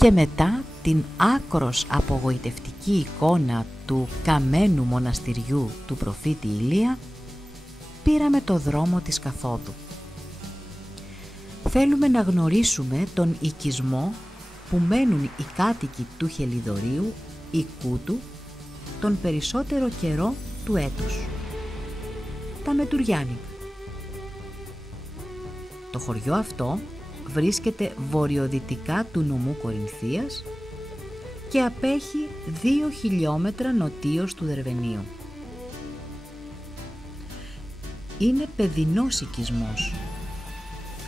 και μετά την άκρος απογοητευτική εικόνα του καμένου μοναστηριού του προφήτη Ηλία, πήραμε το δρόμο της καθόδου. Θέλουμε να γνωρίσουμε τον οικισμό που μένουν οι κάτοικοι του Χελιδωρίου ή Κούτου τον περισσότερο καιρό του έτους. Τα Μετουριάνικα. Το χωριό αυτό βρίσκεται βορειοδυτικά του νομού Κορινθίας και απέχει 2 χιλιόμετρα νοτίως του Δερβενίου. Είναι παιδινός οικισμός,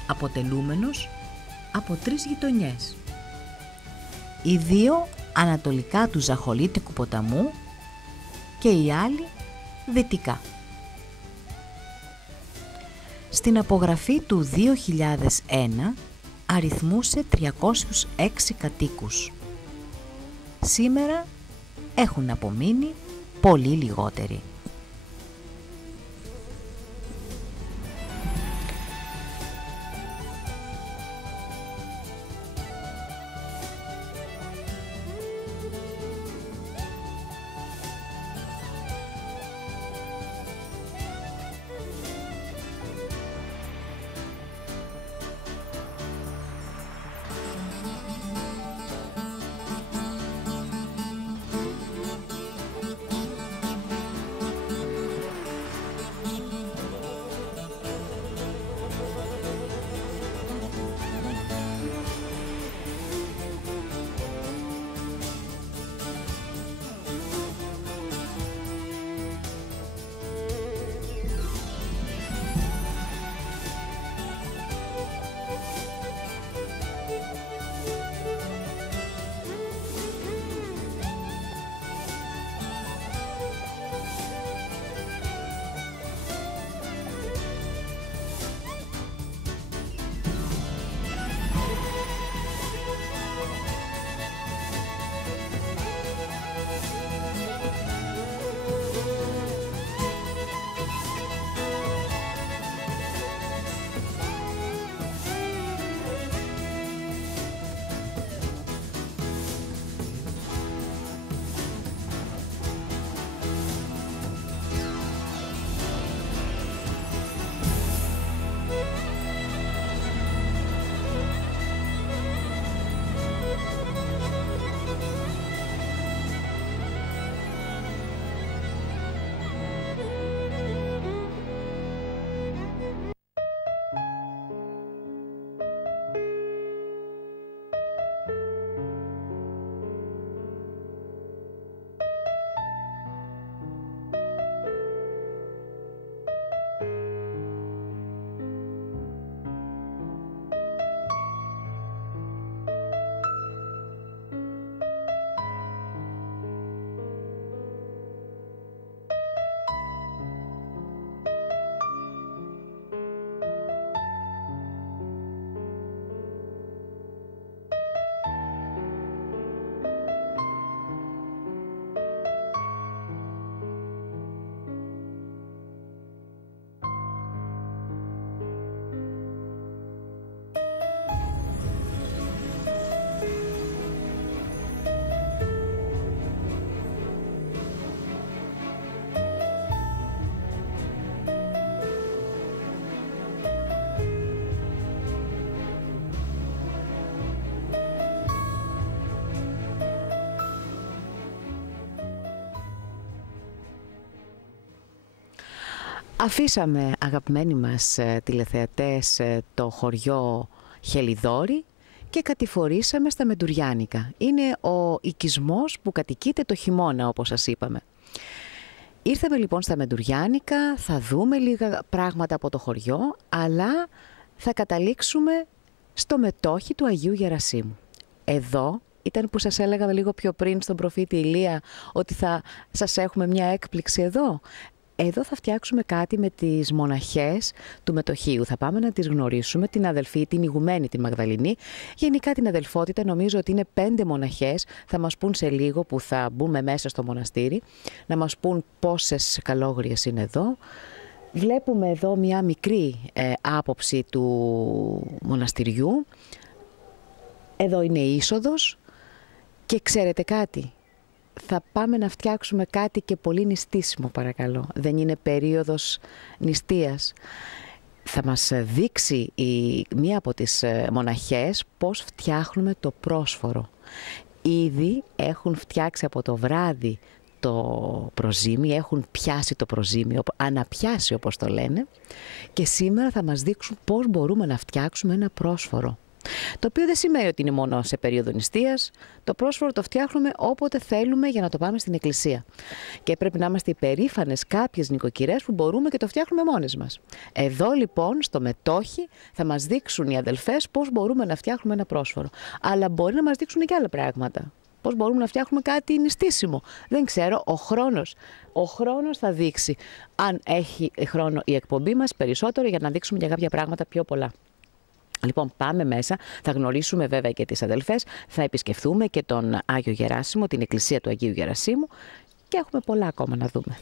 αποτελούμενος από 3 γειτονιές. Οι 2 ανατολικά του Ζαχολίτικου ποταμού και οι άλλοι δυτικά. Στην απογραφή του 2001 αριθμούσε 306 κατοίκους. Σήμερα έχουν απομείνει πολύ λιγότεροι. Αφήσαμε, αγαπημένοι μας τηλεθεατές, το χωριό Χελιδόρη και κατηφορήσαμε στα Μετουριάνικα. Είναι ο οικισμός που κατοικείται το χειμώνα, όπως σας είπαμε. Ήρθαμε λοιπόν στα Μετουριάνικα, θα δούμε λίγα πράγματα από το χωριό, αλλά θα καταλήξουμε στο μετόχι του Αγίου Γερασίμου. Εδώ ήταν που σας έλεγα λίγο πιο πριν στον προφήτη Ηλία ότι θα σας έχουμε μια έκπληξη εδώ. Εδώ θα φτιάξουμε κάτι με τις μοναχές του μετοχείου. Θα πάμε να τις γνωρίσουμε, την αδελφή, την ηγουμένη, τη Μαγδαληνή. Γενικά την αδελφότητα νομίζω ότι είναι 5 μοναχές. Θα μας πούν σε λίγο που θα μπούμε μέσα στο μοναστήρι, να μας πούν πόσες καλόγριες είναι εδώ. Βλέπουμε εδώ μια μικρή άποψη του μοναστηριού. Εδώ είναι η είσοδος. Και ξέρετε κάτι, θα πάμε να φτιάξουμε κάτι και πολύ νηστίσιμο, παρακαλώ. Δεν είναι περίοδος νηστείας. Θα μας δείξει μία από τις μοναχές πώς φτιάχνουμε το πρόσφορο. Ήδη έχουν φτιάξει από το βράδυ το προζύμι, έχουν πιάσει το προζύμι, αναπιάσει όπως το λένε, και σήμερα θα μας δείξουν πώς μπορούμε να φτιάξουμε ένα πρόσφορο. Το οποίο δεν σημαίνει ότι είναι μόνο σε περίοδο νηστείας. Το πρόσφορο το φτιάχνουμε όποτε θέλουμε για να το πάμε στην εκκλησία. Και πρέπει να είμαστε υπερήφανες κάποιες νοικοκυρές που μπορούμε και το φτιάχνουμε μόνες μας. Εδώ λοιπόν στο Μετόχι θα μας δείξουν οι αδελφές πώς μπορούμε να φτιάχνουμε ένα πρόσφορο. Αλλά μπορεί να μας δείξουν και άλλα πράγματα. Πώς μπορούμε να φτιάχνουμε κάτι νηστίσιμο. Δεν ξέρω, ο χρόνος θα δείξει αν έχει χρόνο η εκπομπή μας περισσότερο για να δείξουμε για κάποια πράγματα πιο πολλά. Λοιπόν, πάμε μέσα, θα γνωρίσουμε βέβαια και τις αδελφές, θα επισκεφθούμε και τον Άγιο Γεράσιμο, την εκκλησία του Αγίου Γερασίμου, και έχουμε πολλά ακόμα να δούμε.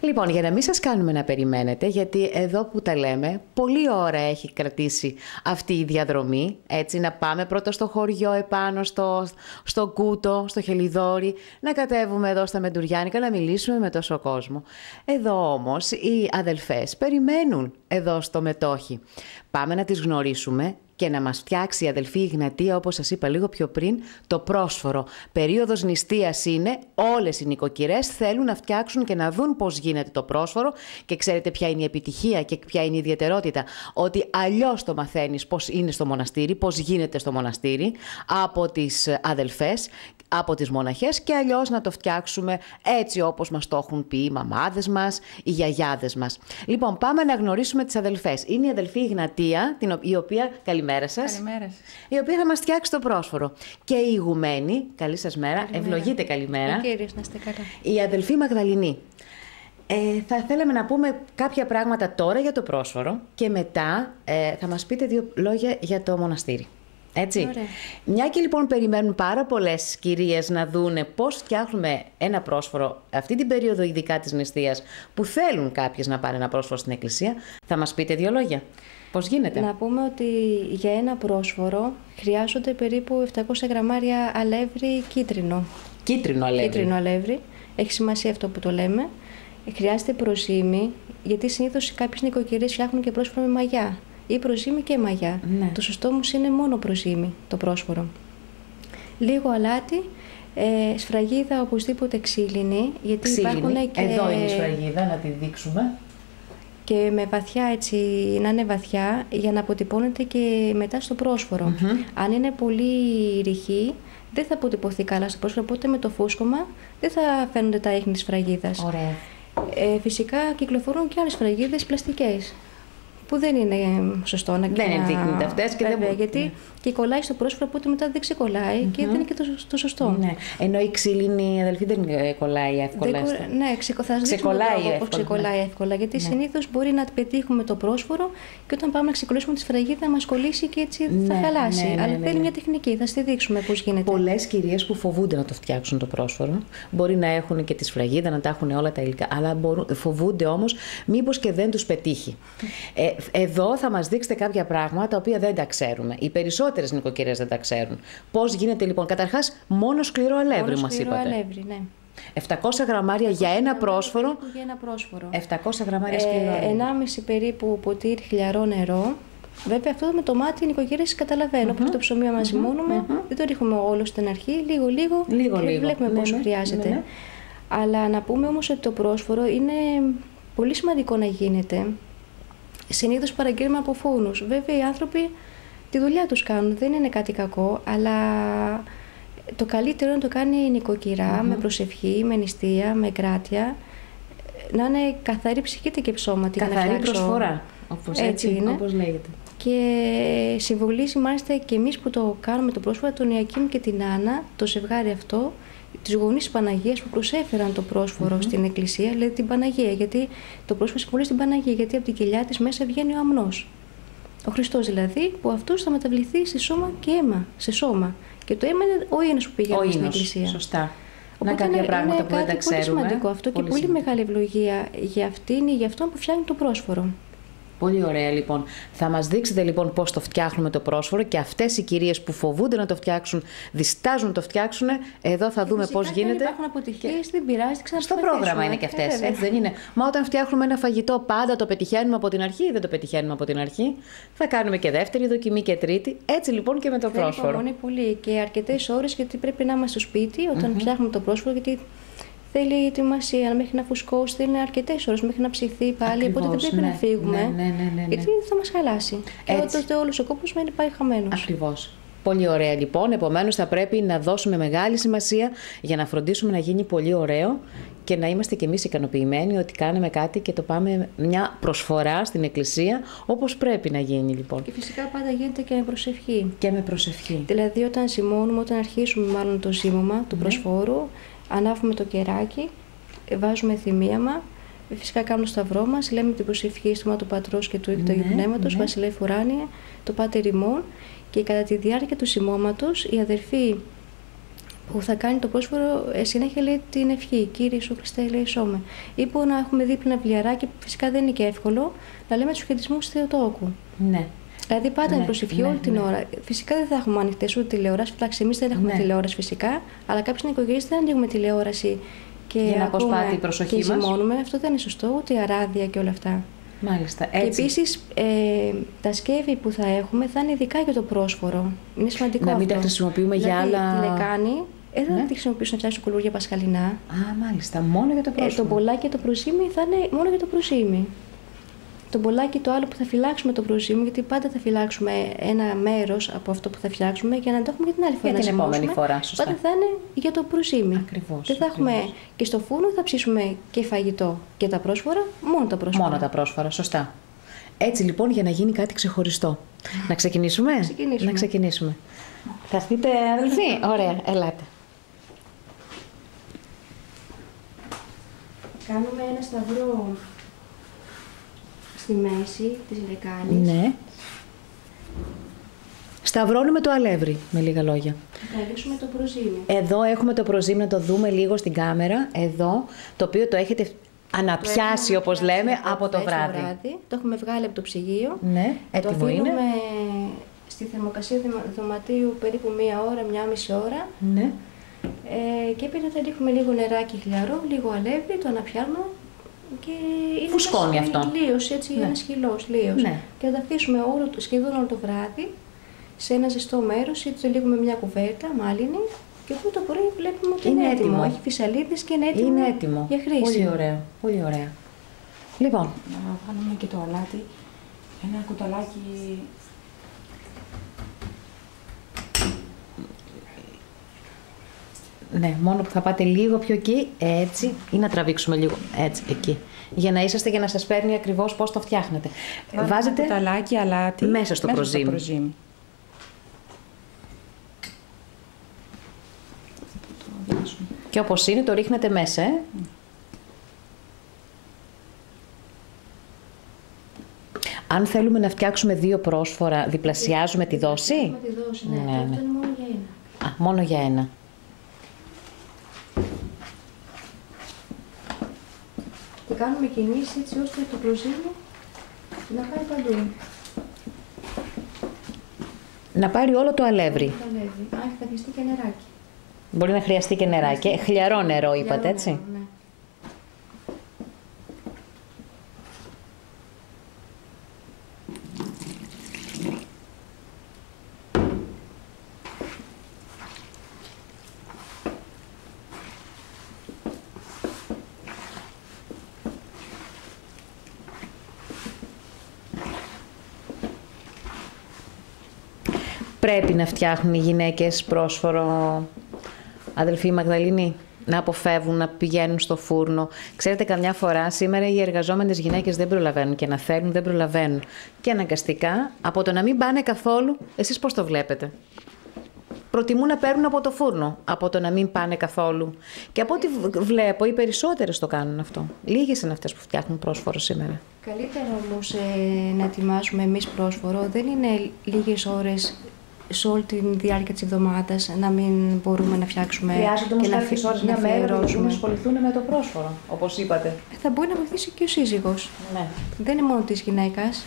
Λοιπόν, για να μην σας κάνουμε να περιμένετε, γιατί εδώ που τα λέμε, πολλή ώρα έχει κρατήσει αυτή η διαδρομή, έτσι, να πάμε πρώτα στο χωριό επάνω, στο Κούτο, στο Χελιδόρι, να κατέβουμε εδώ στα Μεντουριάνικα, να μιλήσουμε με τόσο κόσμο. Εδώ όμως οι αδελφές περιμένουν εδώ στο Μετόχι. Πάμε να τις γνωρίσουμε και να μας φτιάξει η αδελφή Ιγνατία, όπως σας είπα λίγο πιο πριν, το πρόσφορο. Περίοδος νηστείας είναι, όλες οι νοικοκυρές θέλουν να φτιάξουν και να δουν πώς γίνεται το πρόσφορο, και ξέρετε ποια είναι η επιτυχία και ποια είναι η ιδιαιτερότητα, ότι αλλιώς το μαθαίνεις πώς είναι στο μοναστήρι, πώς γίνεται στο μοναστήρι, από τις αδελφές, από τις μοναχές, και αλλιώς να το φτιάξουμε έτσι όπως μας το έχουν πει οι μαμάδες μας, οι γιαγιάδες μας. Λοιπόν, πάμε να γνωρίσουμε τις αδελφές. Είναι η αδελφή Ιγνατία, η οποία, καλημέρα σας, η οποία θα μας φτιάξει το πρόσφορο. Και η ηγουμένη, καλή σας μέρα, ευλογείτε καλημέρα, Κύριος, να είστε καλά. η αδελφή Μαγδαληνή. Θα θέλαμε να πούμε κάποια πράγματα τώρα για το πρόσφορο και μετά θα μας πείτε δύο λόγια για το μοναστήρι. Έτσι. Ωραία. Μια και λοιπόν περιμένουν πάρα πολλές κυρίες να δούνε πώς φτιάχνουμε ένα πρόσφορο αυτή την περίοδο, ειδικά της νηστείας, που θέλουν κάποιες να πάρουν ένα πρόσφορο στην εκκλησία, θα μας πείτε δύο λόγια. Πώς γίνεται? Να πούμε ότι για ένα πρόσφορο χρειάζονται περίπου 700 γραμμάρια αλεύρι κίτρινο. Κίτρινο αλεύρι. Κίτρινο αλεύρι. Έχει σημασία αυτό που το λέμε. Χρειάζεται προζύμι, γιατί συνήθως κάποιες νοικοκυρίες φτιάχνουν και πρόσφορο με μαγιά. Ή προζύμι και μαγιά. Ναι. Το σωστό όμως είναι μόνο προζύμι το πρόσφορο. Λίγο αλάτι, σφραγίδα οπωσδήποτε ξύλινη, γιατί υπάρχουν και... Εδώ είναι η σφραγίδα, να τη δείξουμε. Και με βαθιά, έτσι, να είναι βαθιά, για να αποτυπώνεται και μετά στο πρόσφορο. Αν είναι πολύ ρηχή, δεν θα αποτυπωθεί καλά στο πρόσφορο, οπότε με το φούσκωμα δεν θα φαίνονται τα ίχνη της σφραγίδας. Ωραία. Φυσικά κυκλοφορούν και άλλες σφραγίδες πλαστικές, που δεν είναι σωστό να Δεν είναι δείκνυται αυτές και βέβαια, δεν γιατί και κολλάει στο πρόσφορο, οπότε μετά δεν ξεκολλάει και δεν είναι και το σωστό. Ναι. Ενώ η ξύλινη αδελφή δεν κολλάει εύκολα. Ναι, θα σας δείξουμε πώς ξεκολλάει εύκολα, γιατί συνήθως μπορεί να πετύχουμε το πρόσφορο και όταν πάμε να ξεκολλήσουμε τη σφραγίδα να μας κολλήσει και έτσι θα χαλάσει. Αλλά θέλει μια τεχνική, θα στη δείξουμε πώς γίνεται. Πολλές κυρίες που φοβούνται να το φτιάξουν το πρόσφορο, μπορεί να έχουν και τη σφραγίδα, να τα έχουν όλα τα υλικά, αλλά φοβούνται όμως μήπως και δεν τους πετύχει. Εδώ θα μας δείξετε κάποια πράγματα τα οποία δεν τα ξέρουμε. Οι περισσότερες νοικοκυρές δεν τα ξέρουν. Πώς γίνεται λοιπόν? Καταρχάς, μόνο σκληρό αλεύρι μας είπατε. Μόνο σκληρό αλεύρι, ναι. 700 γραμμάρια για ένα πρόσφορο. Για ένα πρόσφορο. 700 γραμμάρια σκληρό αλεύρι. 1,5 περίπου ποτήρι χλιαρό νερό. Βέβαια, αυτό με το μάτι οι νοικοκυρές καταλαβαίνουν. Όπως το ψωμί μαζιμώνουμε, δεν το ρίχνουμε όλο στην αρχή, λίγο-λίγο. Βλέπουμε πόσο χρειάζεται. Ναι. Αλλά να πούμε όμως ότι το πρόσφορο είναι πολύ σημαντικό να γίνεται. Συνήθως παραγγέλνουμε από φούρνους. Βέβαια, οι άνθρωποι τη δουλειά τους κάνουν, δεν είναι κάτι κακό, αλλά το καλύτερο είναι να το κάνει η νοικοκυρά, με προσευχή, με νηστεία, με εγκράτεια, να είναι καθαρή ψυχή και ψώματι. Καθαρή προσφορά, όπως λέγεται. Και συμβολίζει μάλιστα και εμείς που το κάνουμε το πρόσφορο, τον Ιακήμ και την Άννα, το ζευγάρι αυτό, τις γονείς της Παναγίας που προσέφεραν το πρόσφορο στην εκκλησία, δηλαδή την Παναγία, γιατί το πρόσφορο συμβολίζει την Παναγία, γιατί από την κοιλιά της μέσα βγαίνει ο αμνός. Ο Χριστός δηλαδή, που αυτός θα μεταβληθεί σε σώμα και αίμα, σε σώμα. Και το αίμα είναι ο ίνος που πήγαινε στην εκκλησία. Σωστά. Οπότε κάποια πράγματα που δεν τα ξέρουμε. Πολύ σημαντικό αυτό και πολύ μεγάλη ευλογία για αυτήν ή για αυτόν που φτιάχνει το πρόσφορο. Πολύ ωραία λοιπόν. Θα μας δείξετε λοιπόν πώς το φτιάχνουμε το πρόσφορο και αυτές οι κυρίες που φοβούνται να το φτιάξουν, διστάζουν να το φτιάξουν, εδώ θα δούμε πώς γίνεται. Αν υπάρχουν αποτυχίες, δεν πειράζει, στο πρόγραμμα είναι και αυτές, έτσι δεν είναι? Μα όταν φτιάχνουμε ένα φαγητό πάντα το πετυχαίνουμε από την αρχή ή δεν το πετυχαίνουμε από την αρχή? Θα κάνουμε και δεύτερη δοκιμή και τρίτη. Έτσι λοιπόν και με το πρόσφορο. Είναι πολύ και αρκετές ώρες, γιατί πρέπει να είμαστε στο σπίτι όταν φτιάχνουμε το πρόσφορο, γιατί θέλει ετοιμασία μέχρι να φουσκώσει, είναι αρκετές ώρες μέχρι να ψηθεί πάλι. Ακριβώς, οπότε δεν πρέπει να φύγουμε. Ναι. Γιατί θα μας χαλάσει. Και τότε όλος ο κόπος μένει πάει χαμένος. Ακριβώς. Πολύ ωραία λοιπόν. Επομένως θα πρέπει να δώσουμε μεγάλη σημασία για να φροντίσουμε να γίνει πολύ ωραίο και να είμαστε κι εμείς ικανοποιημένοι ότι κάνουμε κάτι και το πάμε μια προσφορά στην εκκλησία όπως πρέπει να γίνει λοιπόν. Και φυσικά πάντα γίνεται και με προσευχή. Και με προσευχή. Δηλαδή όταν ζυμώνουμε, όταν αρχίσουμε μάλλον το ζύμωμα του προσφόρου, ανάβουμε το κεράκι, βάζουμε θυμίαμα, φυσικά κάνουμε το σταυρό μας, λέμε την προσευχή στο όνομα του Πατρός και του Υιού και του Αγίου Πνεύματος, Βασιλεύ Ουράνιε, το Πάτερ ημών, και κατά τη διάρκεια του ζυμώματος η αδερφή που θα κάνει το πρόσφορο συνέχεια λέει την ευχή «Κύριε Ιησού Χριστέ, ελεησόμαι». Ή που να έχουμε δίπλα ένα βιβλιαράκι, φυσικά δεν είναι και εύκολο, να λέμε τους χαιρετισμούς του Θεοτόκου. Ναι. Δηλαδή πάντα είναι προσευχή όλη την ώρα. Φυσικά δεν θα έχουμε ανοιχτές ούτε τηλεόραση. Εντάξει, εμείς δεν έχουμε τηλεόραση φυσικά, αλλά κάποιες νοικοκυρίες δεν ανοίγουμε τηλεόραση και για να αποσπάται η προσοχή και ζυμώνουμε. Αυτό δεν είναι σωστό, ούτε αράδια και όλα αυτά. Μάλιστα. Έτσι. Και επίσης τα σκεύη που θα έχουμε θα είναι ειδικά για το πρόσφορο. Είναι σημαντικό να μην αυτό. Τα χρησιμοποιούμε για άλλα. Τη λεκάνη δεν θα τη χρησιμοποιήσουμε να φτιάξουμε κουλούρια πασχαλινά. Α, μάλιστα. Μόνο για το πρόσφορο. Το μπολάκι και το προσήμι θα είναι μόνο για το προσήμι. Το μπολάκι το άλλο που θα φυλάξουμε το προσήμι, γιατί πάντα θα φυλάξουμε ένα μέρος από αυτό που θα φτιάξουμε για να το έχουμε για την άλλη φορά. Για την επόμενη φορά, σωστά. Πάντα θα είναι για το προσήμι. Ακριβώς. Δεν θα έχουμε και στο φούρνο θα ψήσουμε και φαγητό και τα πρόσφορα, μόνο τα πρόσφορα. Μόνο τα πρόσφορα, σωστά. Έτσι λοιπόν για να γίνει κάτι ξεχωριστό. Να ξεκινήσουμε? Να ξεκινήσουμε. Θα έρθετε αδελφοί? Ωραία, ελάτε. Κάνουμε ένα σταυρό στη μέση της λεκάνης. Ναι. Σταυρώνουμε το αλεύρι, με λίγα λόγια. Θα ρίξουμε το προζύμι. Εδώ έχουμε το προζύμι, να το δούμε λίγο στην κάμερα. Εδώ, το οποίο το έχετε αναπιάσει, όπως λέμε, από το βράδυ. Το έχουμε βγάλει από το ψυγείο. Ναι, έτοιμο είναι. Το αφήνουμε στη θερμοκρασία δωματίου περίπου 1-1,5 ώρα. Ναι. Και έπειτα θα ρίχνουμε λίγο νεράκι χλιαρό, λίγο αλεύρι, το αναπιάνουμε. Και είναι φουσκώνει αυτό. Λίος, έτσι, ένας χυλός λίος. Ναι. Και θα τα αφήσουμε σχεδόν όλο το βράδυ σε ένα ζεστό μέρος, ή το λίγουμε μια κουβέρτα μάλινη. Και αυτό το πρωί βλέπουμε ότι είναι έτοιμο. Έχει φυσαλίδες και είναι έτοιμο για χρήση. Πολύ ωραία, πολύ ωραία. Λοιπόν, να βάλουμε και το αλάτι. Ένα κουταλάκι. Ναι, μόνο που θα πάτε λίγο πιο εκεί, έτσι, ή να τραβήξουμε λίγο, έτσι, εκεί. Για να είσαστε, για να σας παίρνει ακριβώς πώς το φτιάχνετε. Βάζετε ένα κουταλάκι αλάτι μέσα στο προζύμι. Και όπως είναι, το ρίχνετε μέσα, Αν θέλουμε να φτιάξουμε 2 πρόσφορα, διπλασιάζουμε τη δόση. Τη δόση, ναι. Αυτό είναι μόνο για ένα. Α, μόνο για ένα. Και κάνουμε κινήσεις έτσι ώστε το προζύμι να πάει παντού. Να πάρει όλο το αλεύρι. Α, θα χρειαστεί και νεράκι. Μπορεί να χρειαστεί και νεράκι. Χλιαρό νερό είπατε, έτσι. Νερό, ναι. Πρέπει να φτιάχνουν οι γυναίκες πρόσφορο, αδελφοί Μαγδαληνή, να αποφεύγουν, να πηγαίνουν στο φούρνο. Ξέρετε, καμιά φορά σήμερα οι εργαζόμενες γυναίκες δεν προλαβαίνουν και να θέλουν, δεν προλαβαίνουν. Και αναγκαστικά, από το να μην πάνε καθόλου, εσείς πώς το βλέπετε? Προτιμούν να παίρνουν από το φούρνο, από το να μην πάνε καθόλου. Και από ό,τι βλέπω, οι περισσότερες το κάνουν αυτό. Λίγες είναι αυτές που φτιάχνουν πρόσφορο σήμερα. Καλύτερα όμως να ετοιμάσουμε εμείς πρόσφορο. Δεν είναι λίγες ώρες σε όλη τη διάρκεια της εβδομάδας να μην μπορούμε να φτιάξουμε. Χρειάζονται όμως κάποιες ώρες μια μέρα που μπορούν να ασχοληθούν με το πρόσφορο, όπως είπατε. Θα μπορεί να βοηθήσει και ο σύζυγος. Ναι. Δεν είναι μόνο της γυναίκας.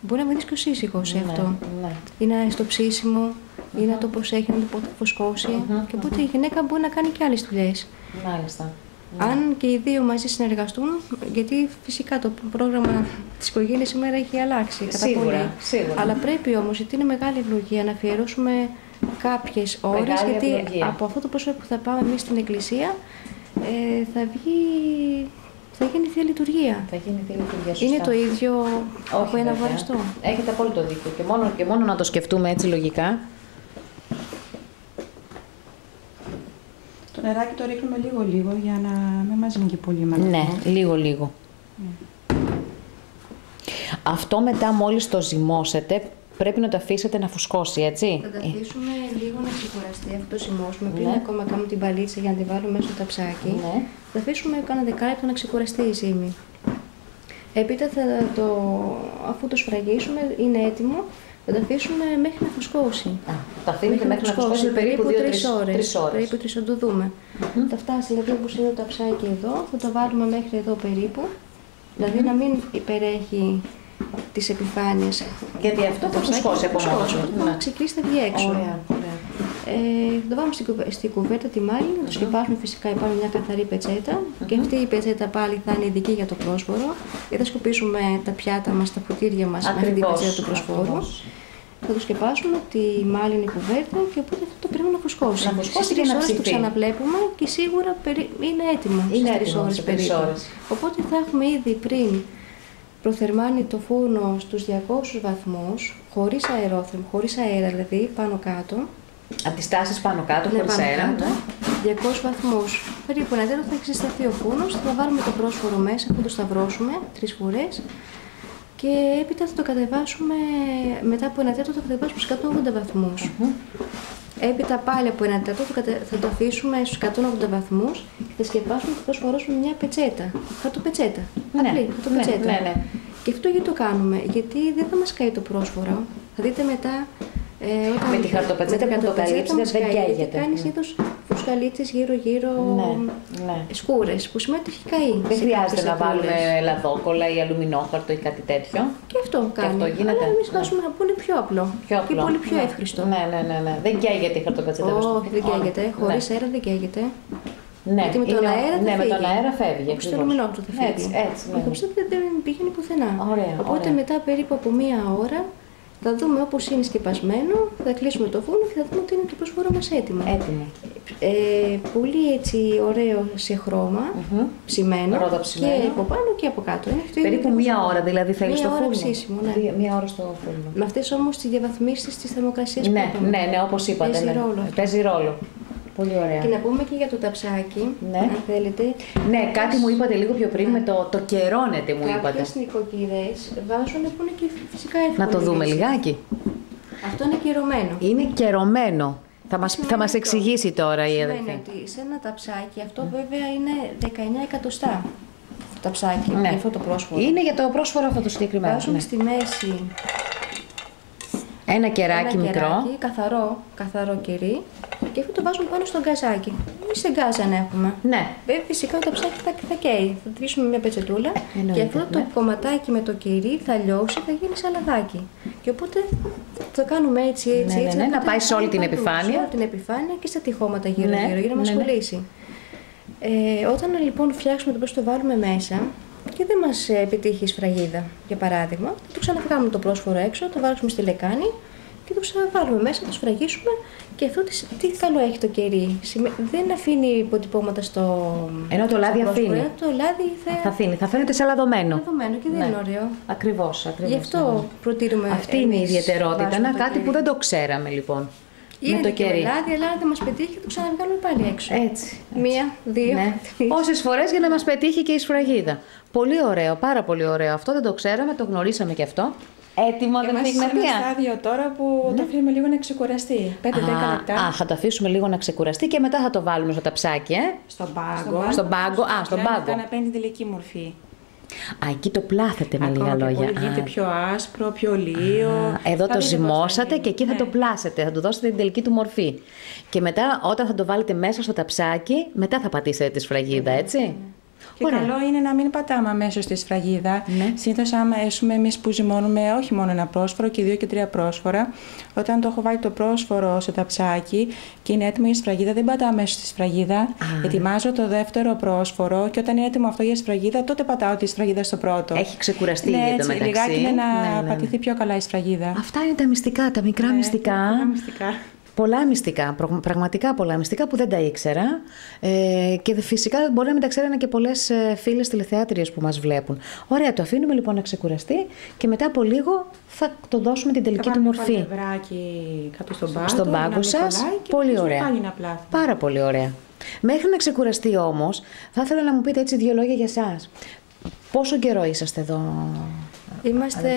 Μπορεί να βοηθήσει και ο σύζυγος σε αυτό. Ναι. Είναι στο ψήσιμο, είναι να το προσέχει, να το πότε θα φουσκώσει. Και οπότε η γυναίκα μπορεί να κάνει και άλλες δουλειές. Μάλιστα. Αν και οι δύο μαζί συνεργαστούν, γιατί φυσικά το πρόγραμμα της οικογένειας σήμερα έχει αλλάξει κατά πολύ. Σίγουρα. Αλλά πρέπει όμως, γιατί είναι μεγάλη ευλογία, να αφιερώσουμε κάποιες ώρες, γιατί ευλογία. από αυτό το πρόσωπο που θα πάμε εμείς στην εκκλησία θα γίνει Θεία Λειτουργία. Θα γίνει Θεία Λειτουργία, σωστά. Είναι το ίδιο από ένα βέβαια. βαρεστό. Έχετε απόλυτο δίκιο. Και μόνο να το σκεφτούμε έτσι λογικά. Το νεράκι το ρίχνουμε λίγο-λίγο για να μην μας γίνει και πολύ μεγάλο. Ναι, λίγο-λίγο. Αυτό μετά μόλις το ζυμώσετε, πρέπει να το αφήσετε να φουσκώσει, έτσι. Θα τα αφήσουμε λίγο να ξεκουραστεί αυτό το ζυμώσουμε. Πριν ακόμα κάνουμε την παλίτσα για να τη βάλουμε μέσα στο ταψάκι, θα αφήσουμε κάνα δεκάλεπτο να ξεκουραστεί η ζύμη. Έπειτα αφού το σφραγίσουμε, είναι έτοιμο, θα το αφήσουμε μέχρι να φουσκώσει. Το αφήνετε μέχρι να φουσκώσει περίπου 2-3 ώρες. Περίπου 3 ώρες, το δούμε. Θα φτάσει δηλαδή όπως είναι το ταψάκι εδώ, θα το βάλουμε μέχρι εδώ περίπου. Δηλαδή να μην υπερέχει τις επιφάνειες. Γιατί αυτό θα φουσκώσει από μόνο του. Να ξεκλείσει, θα βγει έξω. Ωραία. Θα το βάλουμε στην κουβέρτα τη μάλινη, να το σκεπάσουμε φυσικά επάνω μια καθαρή πετσέτα. Και αυτή η πετσέτα πάλι θα είναι ειδική για το πρόσφορο. Γιατί θα σκουπίσουμε τα πιάτα μας, τα ποτήρια μας με αυτή την πετσέτα του προσφόρου. Θα το σκεπάσουμε τη μάλινη κουβέρτα και οπότε θα το πρέπει να φουσκώσει. Να φουσκώσει και να ψηθεί. Το ξαναβλέπουμε και σίγουρα είναι έτοιμο. Είναι στις 3 ώρες περίπου. Οπότε θα έχουμε ήδη πριν προθερμάνει το φούρνο στους 200 βαθμούς, χωρίς αερόθερμο, χωρίς αέρα δηλαδή, πάνω κάτω. Από τις τάσεις πάνω κάτω, χωρίς αέρα. 200 βαθμούς. Περίπου ένα τέταρτο θα έχει ζεσταθεί ο φούρνος, θα βάλουμε το πρόσφορο μέσα, θα το σταυρώσουμε 3 φορές και έπειτα θα το κατεβάσουμε, μετά από ένα τέταρτο θα κατεβάσουμε στους 180 βαθμούς. Έπειτα πάλι από ένα τέταρτο θα το αφήσουμε στους 180 βαθμούς και θα σκεπάσουμε και θα προσφορώσουμε μια πετσέτα. Χαρτοπετσέτα. Απλή, χαρτοπετσέτα. Ναι. Και αυτό γιατί το κάνουμε, γιατί δεν θα μας καεί το πρόσφορο. Θα δείτε μετά. Με τη χαρτοπετσέτα που το καλύψετε δεν καίγεται. Κάνει είδος φουσκαλίτσες γύρω-γύρω σκούρες, που σημαίνει ότι έχει καεί. Δεν χρειάζεται να βάλουμε λαδόκολλα ή αλουμινόχαρτο ή κάτι τέτοιο. Και αυτό κάνει. Αυτό γίνεται. Αλλά εμείς βάζουμε να πούνε πιο απλό. Και πολύ πιο εύχριστο. Ναι. Δεν καίγεται η χαρτοπετσέτα. Όχι, δεν καίγεται. Χωρίς αέρα δεν καίγεται. Ναι, γιατί με τον αέρα με τον αέρα φεύγει. Όπως το αλουμινόχαρτο θα φεύγει. Έτσι. Η χαρτοπετσέτα δεν πηγαίνει πουθενά. Οπότε ωραία. μετά περίπου από μία ώρα θα δούμε όπως είναι σκεπασμένο, θα κλείσουμε το φούρνο και θα δούμε ότι είναι το πρόσφορο μας έτοιμο. Πολύ έτσι ωραίο σε χρώμα, ψημένο και από πάνω και από κάτω. Περίπου μία ώρα δηλαδή θέλει στο φούρνο. Ψήσιμο, ναι. Μία ώρα στο φούρνο. Με αυτές όμως τις διαβαθμίσεις της θερμοκρασίας που είπαμε. Ναι, όπως είπατε. Παίζει ρόλο. Πολύ ωραία. Και να πούμε και για το ταψάκι, αν θέλετε. Ναι, κάτι μου είπατε λίγο πιο πριν με το κερώνετε, μου είπατε. Κάποιες νοικοκυρές βάζουν που είναι και φυσικά εύκολο. Να το δούμε λιγάκι. Αυτό είναι κερωμένο. Είναι κερωμένο. Θα μας εξηγήσει τώρα η αδελφή. Σημαίνει ότι σε ένα ταψάκι, αυτό βέβαια είναι 19 εκατοστά. Το ταψάκι, για αυτό το πρόσφορο. Είναι για το πρόσφορο αυτό το συγκεκριμένο. Βάζουμε στη μέση ένα κεράκι μικρό. Καθαρό κερί. Και αυτό το βάζουμε πάνω στο γκαζάκι. Εμείς σε γκάζ αν έχουμε. Ναι. Βέβαια φυσικά το ταψάκι θα καίει. Θα τρίσουμε μια πετσετούλα και αυτό το κομματάκι με το κερί θα λιώσει, θα γίνει σαλαδάκι. Και οπότε θα το κάνουμε έτσι. Να πάει σε όλη την επιφάνεια. Σε όλη την επιφάνεια και στα τυχώματα γύρω-γύρω για να μας κολλήσει. Όταν λοιπόν φτιάξουμε το πώς το βάλουμε μέσα και δεν μας επιτύχει η σφραγίδα, για παράδειγμα, θα το ξαναβγάλουμε το πρόσφορο έξω, το βάλουμε στη λεκάνη και το ξαναβάλουμε μέσα, το σφραγίσουμε και αυτό τι καλό έχει το κερί. Δεν αφήνει υποτυπώματα στο. Ενώ το λάδι αφήνει. Το λάδι θα αφήνει, θα φαίνεται σαλαδωμένο. Σαλαδωμένο και δεν είναι ωραίο. Ακριβώς. Γι' αυτό προτείνουμε. Αυτή είναι η ιδιαιτερότητα. Είναι κάτι που δεν το ξέραμε λοιπόν. Είναι με το κερί. Λάδι, αλλά αν δεν μας πετύχει, το ξαναβγάλουμε πάλι έξω. Έτσι. 1, 2. Πόσες φορές για να μας πετύχει και η σφραγίδα. Πολύ ωραίο, πάρα πολύ ωραίο. Αυτό δεν το ξέραμε, το γνωρίσαμε και αυτό. Έτοιμο, δεν έχει Είμαστε σε ένα στάδιο τώρα που το αφήνουμε λίγο να ξεκουραστεί. 5-10 λεπτά. Θα το αφήσουμε λίγο να ξεκουραστεί και μετά θα το βάλουμε στο ταψάκι, Στον πάγκο. Στον πάγκο. Να παίρνει τελική μορφή. Α, εκεί το πλάθετε με λίγα λόγια. Γίνεται πιο άσπρο, πιο λίο. Εδώ το ζυμώσατε και εκεί θα το πλάσετε, θα του δώσετε την τελική του μορφή. Και μετά, όταν θα το βάλετε μέσα στο ταψάκι, μετά θα πατήσετε τη σφραγίδα, έτσι. Και καλό είναι να μην πατάμε αμέσως στη σφραγίδα. Ναι. Συνήθως, άμα έχουμε εμείς που ζυμώνουμε όχι μόνο ένα πρόσφορο και 2 και 3 πρόσφορα, όταν το έχω βάλει το πρόσφορο στο ταψάκι και είναι έτοιμο για σφραγίδα, δεν πατάω αμέσως στη σφραγίδα. Ετοιμάζω το δεύτερο πρόσφορο και όταν είναι έτοιμο αυτό για σφραγίδα, τότε πατάω τη σφραγίδα στο πρώτο. Έχει ξεκουραστεί ναι, το μεταξύ. Λιγάκι είναι να πατηθεί πιο καλά η σφραγίδα. Αυτά είναι τα μυστικά, τα μικρά μυστικά. Πολλά μυστικά, πραγματικά πολλά μυστικά που δεν τα ήξερα και φυσικά μπορεί να μην τα ξέρανε και πολλές φίλες τηλεθεάτριες που μας βλέπουν. Ωραία, το αφήνουμε λοιπόν να ξεκουραστεί και μετά από λίγο θα το δώσουμε την τελική του μορφή. Θα βάλουμε κάτω στον πάγκο σας. Πολύ ωραία. Πάρα πολύ ωραία. Μέχρι να ξεκουραστεί όμως, θα ήθελα να μου πείτε έτσι 2 λόγια για εσάς. Πόσο καιρό είσαστε εδώ? Είμαστε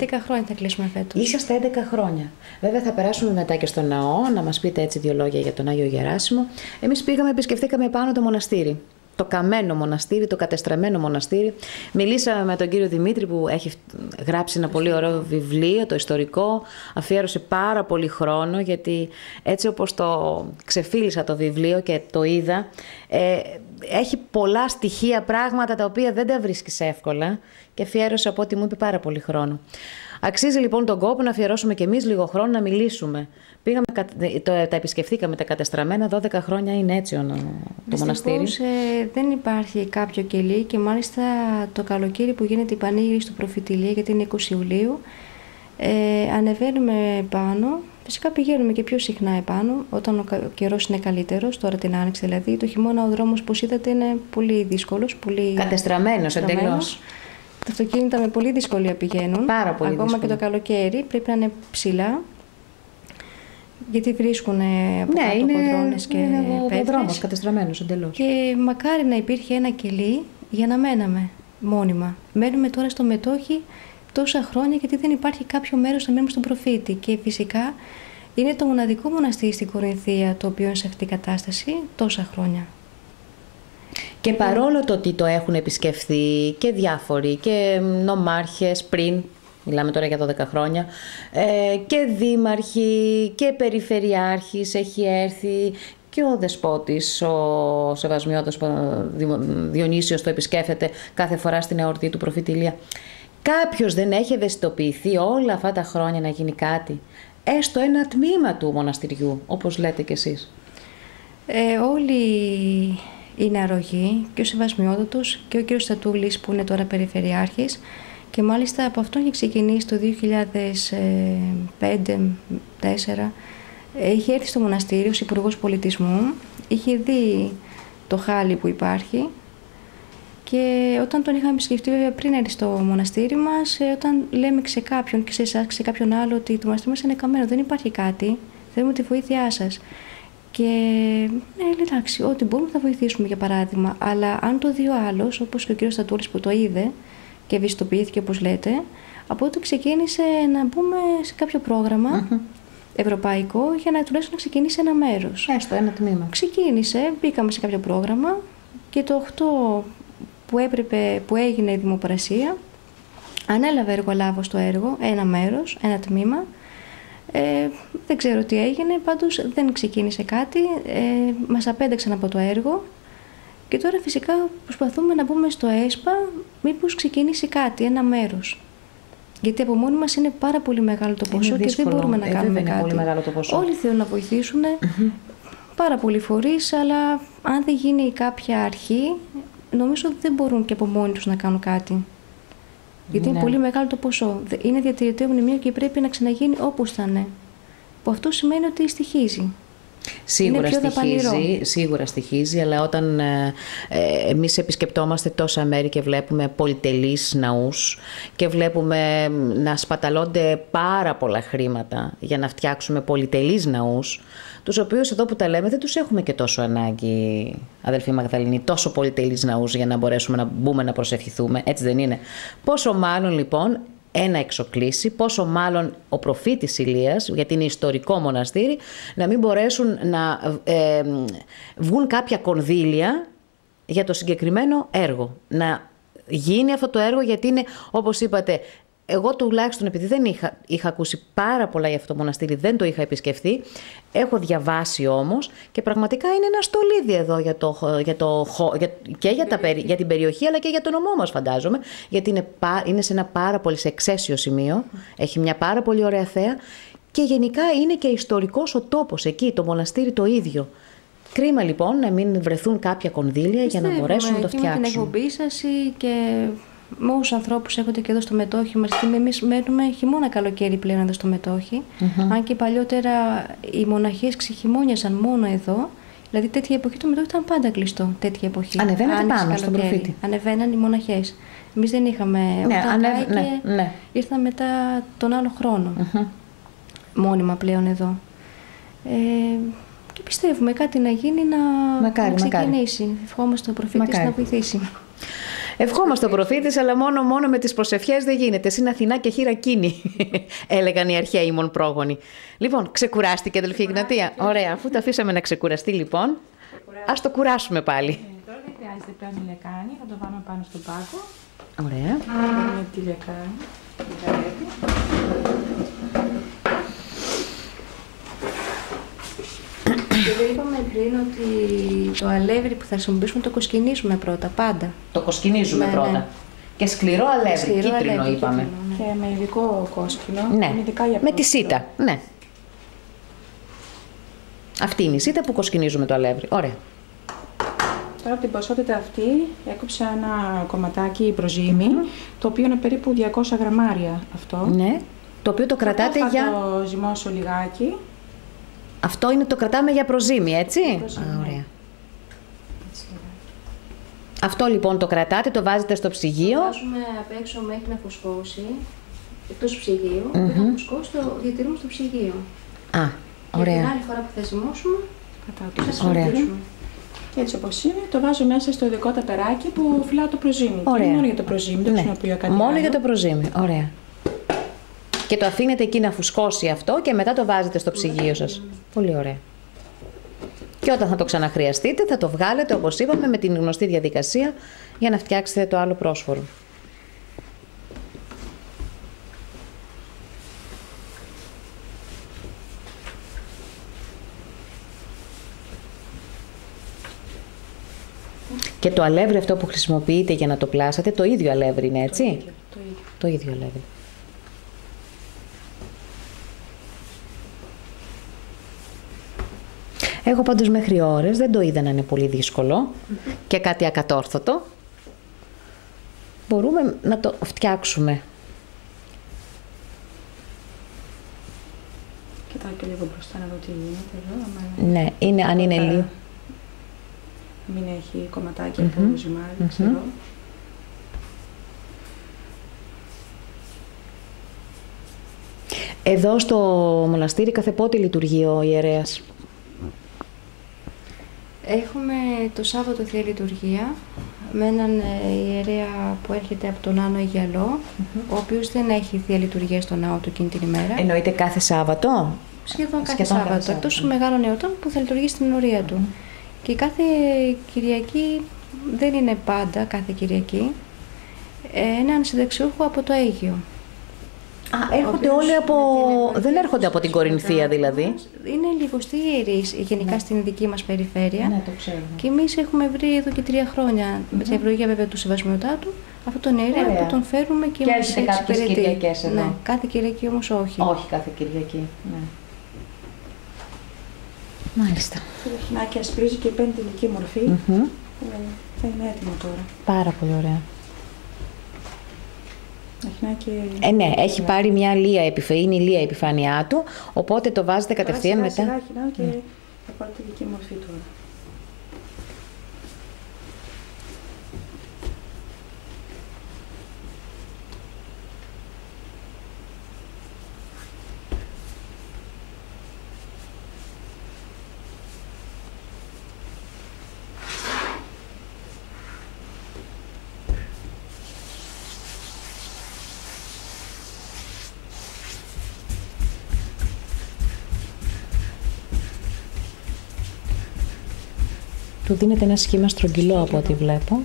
11 χρόνια, θα κλείσουμε φέτος. Είσαστε 11 χρόνια. Βέβαια θα περάσουμε μετά και στο ναό, να μας πείτε έτσι 2 λόγια για τον Άγιο Γεράσιμο. Εμείς πήγαμε, επισκεφθήκαμε πάνω το μοναστήρι. Το καμένο μοναστήρι, το κατεστραμμένο μοναστήρι. Μιλήσαμε με τον κύριο Δημήτρη που έχει γράψει ένα πολύ ωραίο βιβλίο, το ιστορικό. Αφιέρωσε πάρα πολύ χρόνο γιατί έτσι όπως το ξεφίλησα το βιβλίο και το είδα, έχει πολλά στοιχεία, πράγματα τα οποία δεν τα βρίσκεις εύκολα και αφιέρωσε από ό,τι μου είπε πάρα πολύ χρόνο. Αξίζει λοιπόν τον κόπο να αφιερώσουμε κι εμείς λίγο χρόνο να μιλήσουμε. Πήγαμε, τα επισκεφθήκαμε τα κατεστραμμένα, 12 χρόνια είναι έτσι το μοναστήρι. Δεν υπάρχει κάποιο κελί και μάλιστα το καλοκαίρι που γίνεται η πανήγυρη στο Προφητηλία, γιατί είναι 20 Ιουλίου, ανεβαίνουμε πάνω. Φυσικά πηγαίνουμε και πιο συχνά επάνω, όταν ο καιρός είναι καλύτερος, τώρα την άνοιξη δηλαδή. Το χειμώνα ο δρόμος, όπως είδατε, είναι πολύ δύσκολος. Κατεστραμμένος εντελώς. Τα αυτοκίνητα με πολύ δυσκολία πηγαίνουν. Πάρα πολύ ακόμα δύσκολο. Και το καλοκαίρι πρέπει να είναι ψηλά, γιατί βρίσκουν από κάτω κοδρώνες και πέτρες. Ο δρόμος κατεστραμμένος εντελώς. Και μακάρι να υπήρχε ένα κελί για να μέναμε μόνιμα. Μένουμε τώρα στο Μετόχι τόσα χρόνια γιατί δεν υπάρχει κάποιο μέρος να μένουμε στον Προφήτη. Και φυσικά είναι το μοναδικό μοναστήρι στην Κορινθία το οποίο είναι σε αυτή την κατάσταση τόσα χρόνια. Και παρόλο το ότι το έχουν επισκεφθεί και διάφοροι και νομάρχες πριν, μιλάμε τώρα για 12 χρόνια, και δήμαρχοι και περιφερειάρχης έχει έρθει και ο Δεσπότης, ο Σεβασμιώτος Διονύσιος το επισκέφτεται κάθε φορά στην εορτή του Προφήτη Ηλία. Κάποιος δεν έχει ευαισθητοποιηθεί όλα αυτά τα χρόνια να γίνει κάτι, έστω ένα τμήμα του μοναστηριού, όπως λέτε κι εσείς? Όλοι είναι αρρωγοί, και ο Σεβασμιότατος και ο κ. Στατούλης που είναι τώρα περιφερειάρχης, και μάλιστα από αυτόν είχε ξεκινήσει το 2005-2004. Είχε έρθει στο μοναστήριο ως υπουργός πολιτισμού, είχε δει το χάλι που υπάρχει και όταν τον είχαμε επισκεφτεί βέβαια πριν έρθει στο μοναστήρι μας, όταν λέμε σε κάποιον και σε εσάς και σε κάποιον άλλο ότι το μοναστήρι μας είναι καμένο, δεν υπάρχει κάτι, θέλουμε τη βοήθειά σας. Και ναι, εντάξει, ό,τι μπορούμε θα βοηθήσουμε για παράδειγμα, αλλά αν το δει ο άλλος, όπως και ο κ. Στατούλης που το είδε και ευαισθητοποιήθηκε όπως λέτε, από τότε ξεκίνησε να μπούμε σε κάποιο πρόγραμμα ευρωπαϊκό για να τουλάχιστον να ξεκινήσει ένα μέρος. Έστω ένα τμήμα. Ξεκίνησε, μπήκαμε σε κάποιο πρόγραμμα και το 8 που έγινε η δημοπρασία, ανέλαβε εργολάβος το έργο, ένα μέρος, ένα τμήμα. Δεν ξέρω τι έγινε, πάντως δεν ξεκίνησε κάτι, μας απένταξαν από το έργο και τώρα φυσικά προσπαθούμε να μπούμε στο ΕΣΠΑ μήπως ξεκινήσει κάτι, ένα μέρος. Γιατί από μόνοι μας είναι πάρα πολύ μεγάλο το ποσό και δεν μπορούμε να κάνουμε κάτι. Πολύ μεγάλο το ποσό. Όλοι θέλουν να βοηθήσουν, πάρα πολλοί φορείς, αλλά αν δεν γίνει κάποια αρχή, νομίζω ότι δεν μπορούν και από μόνοι τους να κάνουν κάτι. Γιατί είναι πολύ μεγάλο το ποσό. Είναι διατηρηταίο μνημείο και πρέπει να ξαναγίνει όπως θα είναι. Που αυτό σημαίνει ότι στοιχίζει. Σίγουρα στοιχίζει, αλλά όταν εμείς επισκεπτόμαστε τόσα μέρη και βλέπουμε πολυτελείς ναούς και βλέπουμε να σπαταλώνται πάρα πολλά χρήματα για να φτιάξουμε πολυτελείς ναούς, τους οποίους εδώ που τα λέμε δεν τους έχουμε και τόσο ανάγκη, αδελφοί Μαγδαληνοί, τόσο πολυτελείς ναούς για να μπορέσουμε να μπούμε να προσευχηθούμε, έτσι δεν είναι? Πόσο μάλλον λοιπόν ένα εξοκλήσι, πόσο μάλλον ο προφήτης Ηλίας, γιατί είναι ιστορικό μοναστήρι, να μην μπορέσουν να βγουν κάποια κονδύλια για το συγκεκριμένο έργο. Να γίνει αυτό το έργο, γιατί είναι, όπως είπατε, εγώ τουλάχιστον επειδή δεν είχα ακούσει πάρα πολλά για αυτό το μοναστήρι, δεν το είχα επισκεφθεί, έχω διαβάσει όμως και πραγματικά είναι ένα στολίδι εδώ για την περιοχή, αλλά και για το νομό μας, φαντάζομαι, γιατί είναι σε ένα πάρα πολύ σε εξαίσιο σημείο, έχει μια πάρα πολύ ωραία θέα και γενικά είναι και ιστορικός ο τόπος εκεί, το μοναστήρι το ίδιο. Κρίμα λοιπόν να μην βρεθούν κάποια κονδύλια για να μπορέσουν να το φτιάξουν. Με την εκπομπή σας και με όσους ανθρώπους έχετε και εδώ στο Μετόχι μας, γιατί εμείς μένουμε χειμώνα καλοκαίρι πλέον εδώ στο Μετόχι. Αν και παλιότερα οι μοναχές ξεχειμώνιασαν μόνο εδώ, δηλαδή τέτοια εποχή το Μετόχι ήταν πάντα κλειστό. Τέτοια εποχή. Ανεβαίνατε πάνω στον προφήτη. Ανεβαίναν οι μοναχές. Εμείς δεν είχαμε. Ήρθαν μετά τον άλλο χρόνο. Μόνιμα πλέον εδώ. Και πιστεύουμε κάτι να γίνει, να ξεκινήσει. Ευχόμαστε ο προφήτης να βοηθήσει. Ευχόμαστε ο προφήτης, αλλά μόνο με τις προσευχές δεν γίνεται. Συν Αθηνά και χείρα κίνη, έλεγαν οι αρχαίοι μον πρόγονοι. Λοιπόν, ξεκουράστηκε, αδελφή Ιγνατία. Ωραία, αφού το αφήσαμε να ξεκουραστεί, λοιπόν, ας το κουράσουμε πάλι. Τώρα δεν χρειάζεται πλέον η λεκάνη, θα το βάλουμε πάνω στον πάγο. Ωραία. Βάλουμε τη λεκάνη. Και είπαμε πριν ότι το αλεύρι που θα χρησιμοποιήσουμε το κοσκινίζουμε πρώτα, πάντα. Το κοσκινίζουμε πρώτα. Ναι. Και σκληρό αλεύρι, κίτρινο είπαμε. Και με ειδικό κόσκινο. Ναι, για με τη σίτα. Ναι. Αυτή είναι η σίτα που κοσκινίζουμε το αλεύρι. Ωραία. Τώρα από την ποσότητα αυτή έκοψα ένα κομματάκι προζύμι, το οποίο είναι περίπου 200 γραμμάρια αυτό. Ναι, το οποίο το κρατάτε θα για... Θα το ζυμώσω λιγάκι. Αυτό είναι, το κρατάμε για προζύμι, έτσι. Ωραία. Αυτό λοιπόν το κρατάτε, το βάζετε στο ψυγείο. Το βάζουμε απ' έξω μέχρι να φουσκώσει, εκτός ψυγείου. Και να φουσκώσει το διατηρούμε στο ψυγείο. Α, ωραία. Και την άλλη φορά που θα ζυμώσουμε, θα ωραία. Και έτσι όπως είναι, το βάζω μέσα στο ειδικό ταπεράκι που φυλάω το προζύμι. Ωραία. Μόνο για το προζύμι, δεν χρησιμοποιώ κάτι μόνο άλλο. για το προζύμι, ωραία. Και το αφήνετε εκεί να φουσκώσει αυτό και μετά το βάζετε στο ψυγείο σας. Πολύ ωραία. Και όταν θα το ξαναχρειαστείτε θα το βγάλετε, όπως είπαμε, με την γνωστή διαδικασία για να φτιάξετε το άλλο πρόσφορο. Και το αλεύρι αυτό που χρησιμοποιείτε για να το πλάσατε, το ίδιο αλεύρι είναι, έτσι? Το ίδιο αλεύρι. Εγώ πάντως μέχρι ώρες δεν το είδα να είναι πολύ δύσκολο και κάτι ακατόρθωτο. Μπορούμε να το φτιάξουμε. Κοιτάω και λίγο μπροστά να δω τι γίνεται εδώ. Ναι, είναι, αν είναι λίγο. Μην έχει κομματάκι από ζυμάρι, ξέρω. Εδώ στο μοναστήρι κάθε πότε λειτουργεί ο ιερέας? Έχουμε το Σάββατο Θεία Λειτουργία με έναν ιερέα που έρχεται από τον Άνω Αιγιαλό, ο οποίος δεν έχει Θεία Λειτουργία στο ναό του εκείνη την ημέρα. Εννοείται κάθε Σάββατο? Σχεδόν κάθε Σάββατο, εκτός των μεγάλων εορτών που θα λειτουργεί στην ενορία του. Και κάθε Κυριακή, δεν είναι πάντα κάθε Κυριακή, έναν συνταξιούχο από το Αίγιο. Α, έρχονται όλοι από... δεν έρχονται από την Κορινθία δηλαδή. Είναι λιγοστοί ιερείς γενικά στην δική μας περιφέρεια. Ναι, το ξέρουμε. Και εμείς έχουμε βρει εδώ και 3 χρόνια, με την ευλογία βέβαια του Σεβασμιωτάτου, αυτόν τον ιερέα που τον φέρουμε και μας έρχεται κάποιες Κυριακές εδώ. Ναι, κάθε Κυριακή όμως όχι. Όχι κάθε Κυριακή, ναι. Μάλιστα. Το δαχινάκι ασπρίζει και παίρνει την δική μορφή. Θα είναι έτοιμο τώρα. Πάρα πολύ ωραία. Ναι, έχει πάρει μια λία επιφάνεια, είναι η λία επιφάνειά του, οπότε το βάζετε κατευθείαν μετά. Σιγά και θα πάρει τη δική μορφή τώρα. Του δίνεται ένα σχήμα στρογγυλό από ό,τι βλέπω.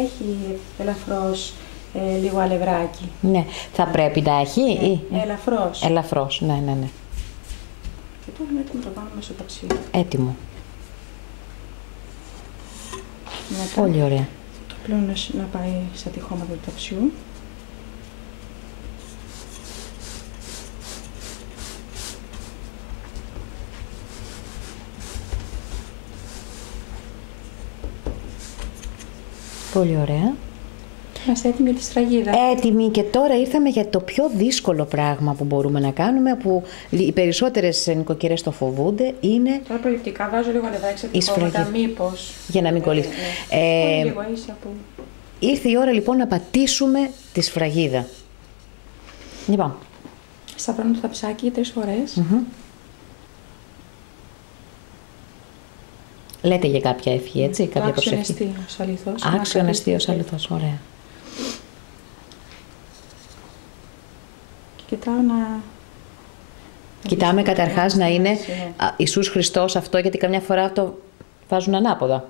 έχει ελαφρώς λίγο αλευράκι. Ναι. Θα πρέπει να έχει ή... Ελαφρώς. Ελαφρώς, ναι. Και τώρα είναι έτοιμο να το πάμε μέσα στο ταψί. Έτοιμο. Μετά, Πολύ ωραία. το πλέον να πάει στα τυχώματα του ταψιού. Πολύ ωραία. Είμαστε έτοιμοι για τη σφραγίδα. Έτοιμοι, και τώρα ήρθαμε για το πιο δύσκολο πράγμα που μπορούμε να κάνουμε, που οι περισσότερες νοικοκυρές το φοβούνται, είναι Τώρα προληπτικά βάζω λίγο αλευράκι στα τυχώματα, μήπως. για να μην κολλήσει. Λίγο ίσα που... Ήρθε η ώρα λοιπόν να πατήσουμε τη σφραγίδα. Λοιπόν. Σταυρώνω το ταψάκι 3 φορές. Λέτε για κάποια ευχή, έτσι, κάποια προσευχή. Άξιο εστίος αληθώς. Άξιον εστίος αληθώς, ωραία. Και κοιτάω να... Κοιτάμε καταρχάς να είναι Ιησούς Χριστός αυτό, γιατί καμιά φορά το βάζουν ανάποδα.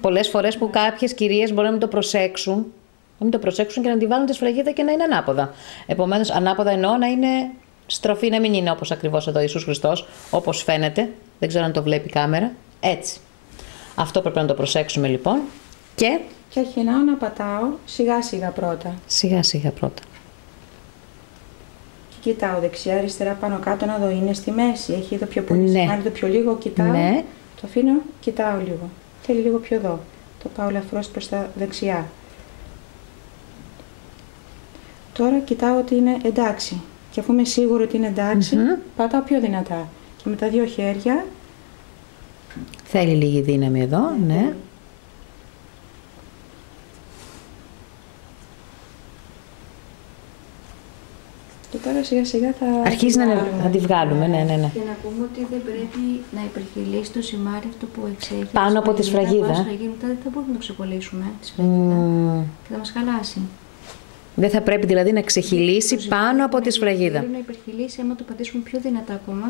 Πολλές φορές που κάποιες κυρίες μπορεί να μην το προσέξουν, και να τη βάλουν τη σφραγίδα και να είναι ανάποδα. Επομένως, ανάποδα εννοώ να είναι στροφή, να μην είναι όπως ακριβώς εδώ Ιησούς Χριστός, όπως φαίνεται. Δεν ξέρω αν το βλέπει η κάμερα. Έτσι. Αυτό πρέπει να το προσέξουμε λοιπόν. Και αρχινάω να πατάω σιγά σιγά πρώτα. Σιγά σιγά πρώτα. Και κοιτάω δεξιά, αριστερά, πάνω κάτω να δω είναι στη μέση. Έχει εδώ πιο πολύ σημάδι, το πιο λίγο κοιτάω. Ναι. Το αφήνω, κοιτάω λίγο. Θέλει λίγο πιο εδώ. Το πάω ελαφρώς προς τα δεξιά. Τώρα κοιτάω ότι είναι εντάξει. Και αφού είμαι σίγουρη ότι είναι εντάξει, πατάω πιο δυνατά. Και με τα 2 χέρια. Θέλει λίγη δύναμη εδώ, ναι. Και τώρα σιγά σιγά θα αρχίζει να τη βγάλουμε, ναι. Και να πούμε ότι δεν πρέπει να υπερχειλήσει το σημάδι αυτό που εξέχει. Πάνω από τη σφραγίδα. Μετά δεν θα μπορούμε να το ξεκολλήσουμε τη σφραγίδα και θα μας χαλάσει. Δεν θα πρέπει δηλαδή να ξεχυλήσει πάνω από τη σφραγίδα. Μπορεί να υπερχειλήσει, άμα το πατήσουμε πιο δυνατά ακόμα,